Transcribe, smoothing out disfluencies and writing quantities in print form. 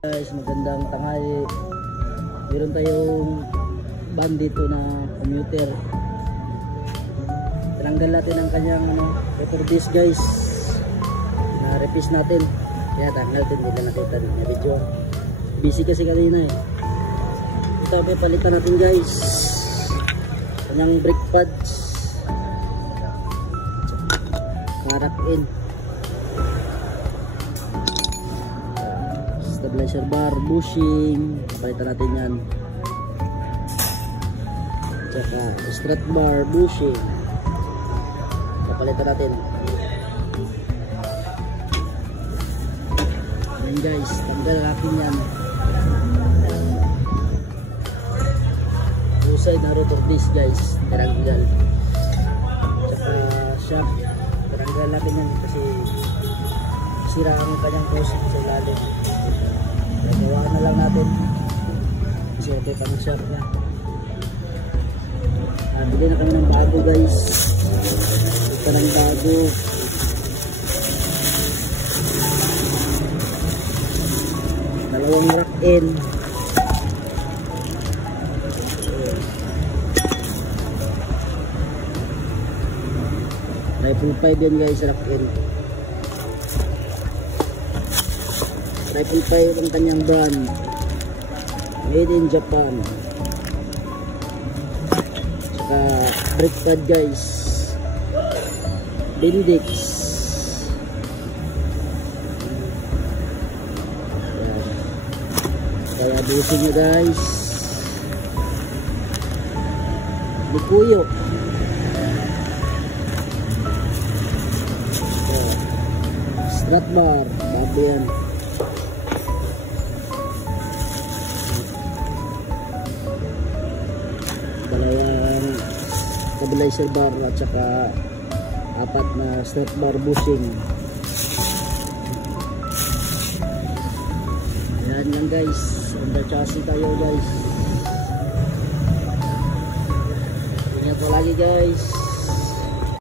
Guys, magandang tanghali. Meron tayong van dito na commuter. Tinanggal natin ang kanyang rotor disc guys. Na-repiece natin. Kaya tanggal natin, hindi na nakita na video. Busy kasi kanina eh. Ito palitan natin guys. Kanyang brake pads. Karak in. Stabilizer bar, bushing, palitan natin yan. Tsaka strut bar, bushing, palitan natin. Ayan guys, tanggal natin yan. Usay na rotor disc guys, tinanggal. Tsaka shock, tinanggal natin yan kasi sira ang kanyang crossing sa lalim. Gawa na lang natin kasi ito yung pang-shop niya. Bili na kami ng bago guys. Ito ng bago. Dalawang rack in. Rifle 5 yan guys, rack in. Rifle 5 ang kanyang brand, made in Japan. Saka brake pad guys, Bendix. Kaya busin nyo guys. Likuyo. Strut bar, bago yan. Dalawang stabilizer bar at saka apat na strut bar bushing. Ayan lang guys, under chassis tayo guys. Ingat po lagi guys.